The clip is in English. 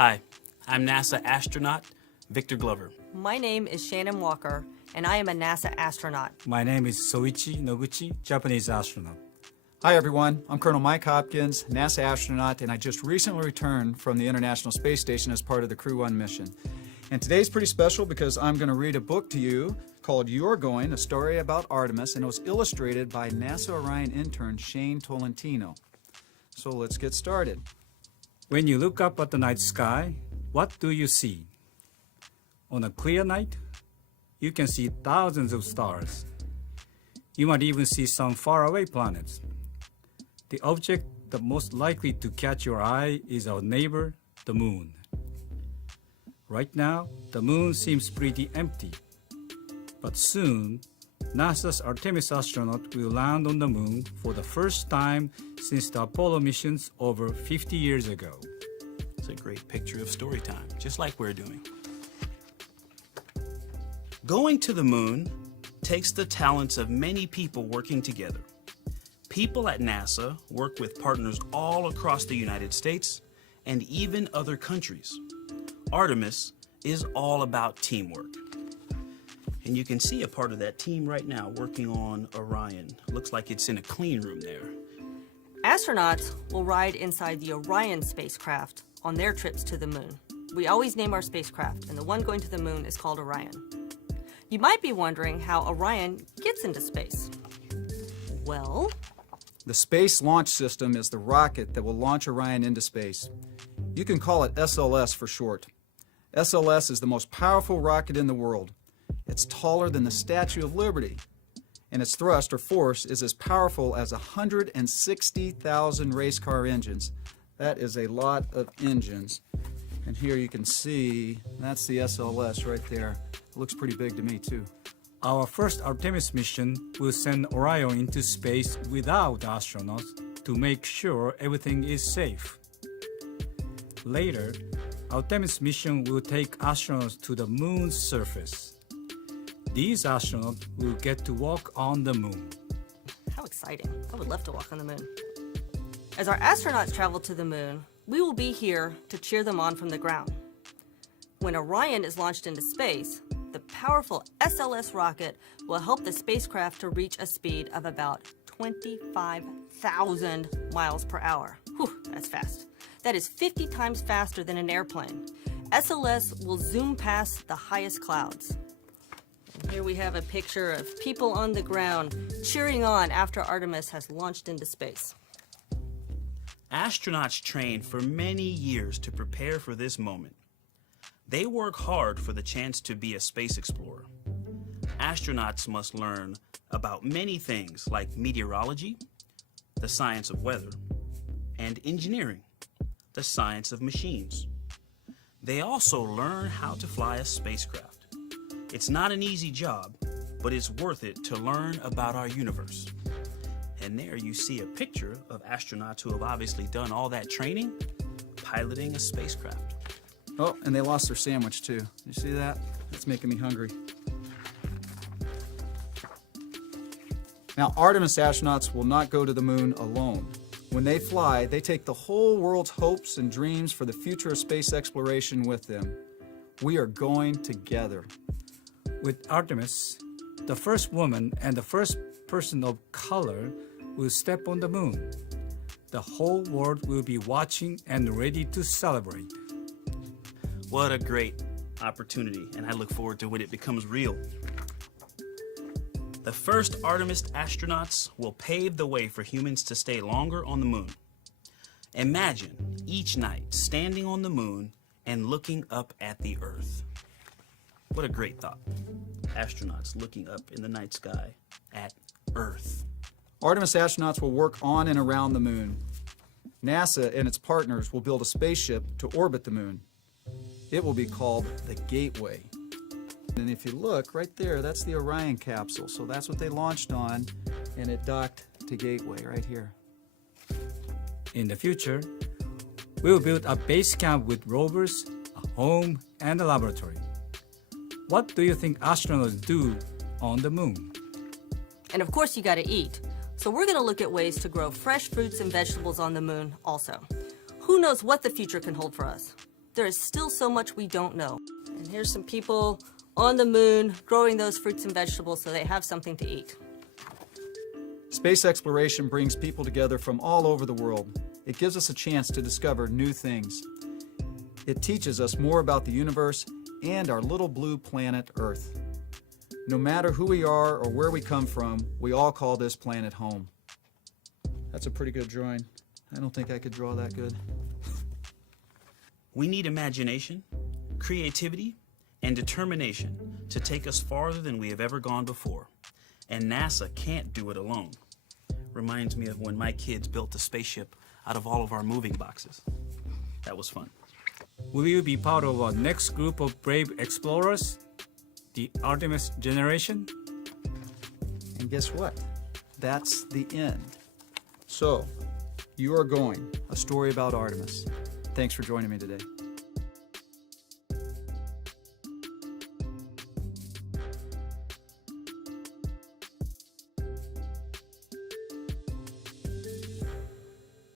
Hi, I'm NASA astronaut Victor Glover. My name is Shannon Walker, and I am a NASA astronaut. My name is Soichi Noguchi, Japanese astronaut. Hi everyone, I'm Colonel Mike Hopkins, NASA astronaut, and I just recently returned from the International Space Station as part of the Crew 1 mission. And today's pretty special because I'm going to read a book to you called You're Going, a story about Artemis, and it was illustrated by NASA Orion intern Shane Tolentino. So let's get started. When you look up at the night sky, what do you see? On a clear night, you can see thousands of stars. You might even see some faraway planets. The object that most likely to catch your eye is our neighbor, the moon. Right now, the moon seems pretty empty. But soon, NASA's Artemis astronaut will land on the moon for the first time since the Apollo missions over 50 years ago. It's a great picture of story time, just like we're doing. Going to the moon takes the talents of many people working together. People at NASA work with partners all across the United States and even other countries. Artemis is all about teamwork. And you can see a part of that team right now working on Orion. Looks like it's in a clean room there. Astronauts will ride inside the Orion spacecraft on their trips to the moon. We always name our spacecraft, and the one going to the moon is called Orion. You might be wondering how Orion gets into space. Well, The Space Launch System is the rocket that will launch Orion into space. You can call it SLS for short. SLS is the most powerful rocket in the world. It's taller than the Statue of Liberty, and its thrust or force is as powerful as 160,000 race car engines. That is a lot of engines. And here you can see, that's the SLS right there. It looks pretty big to me too. Our first Artemis mission will send Orion into space without astronauts to make sure everything is safe. Later, Artemis mission will take astronauts to the moon's surface. These astronauts will get to walk on the moon. how exciting. I would love to walk on the moon. As our astronauts travel to the moon, we will be here to cheer them on from the ground. When Orion is launched into space, the powerful SLS rocket will help the spacecraft to reach a speed of about 25,000 miles per hour. Whew, that's fast. That is 50 times faster than an airplane. SLS will zoom past the highest clouds. And here we have a picture of people on the ground cheering on after Artemis has launched into space. Astronauts train for many years to prepare for this moment. They work hard for the chance to be a space explorer. Astronauts must learn about many things like meteorology, the science of weather, and engineering, the science of machines. They also learn how to fly a spacecraft. It's not an easy job, but it's worth it to learn about our universe. And there you see a picture of astronauts who have obviously done all that training, piloting a spacecraft. Oh, and they lost their sandwich too. You see that? That's making me hungry. Now, Artemis astronauts will not go to the moon alone. When they fly, they take the whole world's hopes and dreams for the future of space exploration with them. We are going together. With Artemis, the first woman and the first person of color will step on the moon. The whole world will be watching and ready to celebrate. What a great opportunity, and I look forward to when it becomes real. The first Artemis astronauts will pave the way for humans to stay longer on the moon. Imagine each night standing on the moon and looking up at the Earth. What a great thought. Astronauts looking up in the night sky at Earth. Artemis astronauts will work on and around the moon. NASA and its partners will build a spaceship to orbit the moon. It will be called the Gateway. And if you look right there, that's the Orion capsule. So that's what they launched on, and it docked to Gateway right here. In the future, we will build a base camp with rovers, a home, and a laboratory. What do you think astronauts do on the moon? And of course you gotta eat. So we're gonna look at ways to grow fresh fruits and vegetables on the moon also. Who knows what the future can hold for us? there is still so much we don't know. And here's some people on the moon growing those fruits and vegetables so they have something to eat. Space exploration brings people together from all over the world. It gives us a chance to discover new things. It teaches us more about the universe and our little blue planet Earth. No matter who we are or where we come from, we all call this planet home. That's a pretty good drawing. I don't think I could draw that good. We need imagination, creativity, and determination to take us farther than we have ever gone before. And NASA can't do it alone. Reminds me of when my kids built a spaceship out of all of our moving boxes. That was fun. Will you be part of our next group of brave explorers, the Artemis Generation? And guess what? That's the end. So, You Are Going, a story about Artemis. Thanks for joining me today.